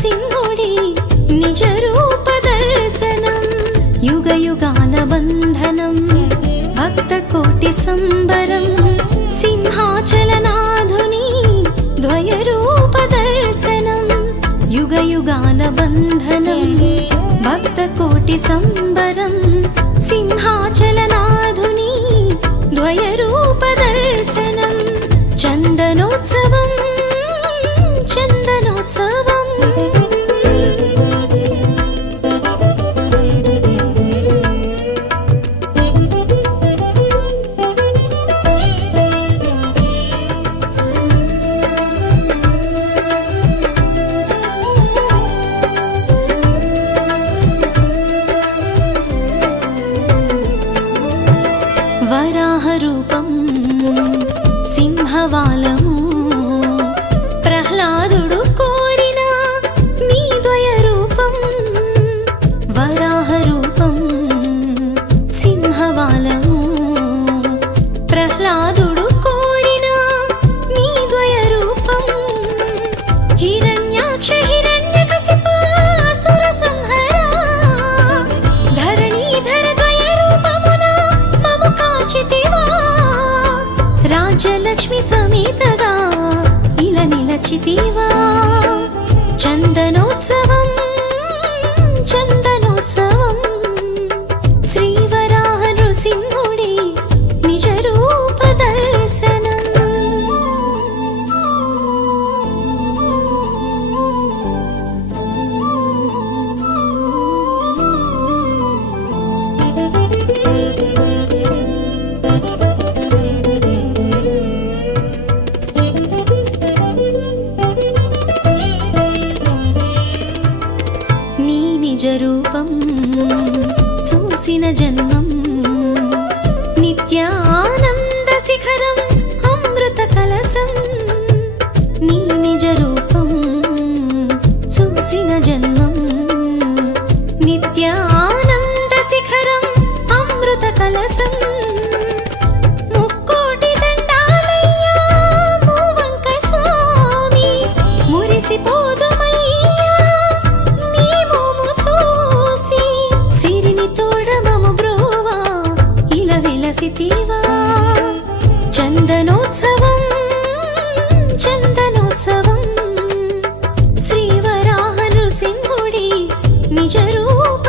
నృసింహుడి నిజ రూప దర్శనం యుగ యుగాల బంధనం భక్త కోటి సంబరం సింహాచలనాధుని ద్వయ రూప దర్శనం యుగ యుగాల బంధనం భక్త కోటి సంబరం సింహాచలనాధుని ద్వయ రూప దర్శనం చందనోత్సవం చందనోత్సవం వరాహ రూపం సింహవాలము ప్రహ్లాదుడు కోరిన నీ ద్వయ రూపం వరాహ రూపం సింహవాలము ప్రహ్లాదుడు కోరిన నీ ద్వయ రూపం హిరణ్యాక్ష హిరణ్యకశిపా అసుర సంహరా ధరణీధర ద్వయ రూపమున మము కాచితివా రాజ్యలక్ష్మి సమేతగా ఇలా నిలచితివా చందనోత్సవం చందనోత్సవం శ్రీవరాహ నృసింహుడి నిజ రూప దర్శనం నీ నిజ రూపం చూసిన జన్మం నిత్యానంద శిఖరం అమృత కలసం నీ నిజ రూపం చూసిన జన్మం నిత్యానంద శిఖరం అమృత కలసం ముక్కోటి దండాలయ్యా మూవంక స్వామి మురిసిపోదుమయ్యా నీ మోము చూసి సిరిని తోడ మము బ్రోవా ఇలా విలసితివా చందనోత్సవం చందనోత్సవం శ్రీవరాహ నృసింహుడి నిజ రూప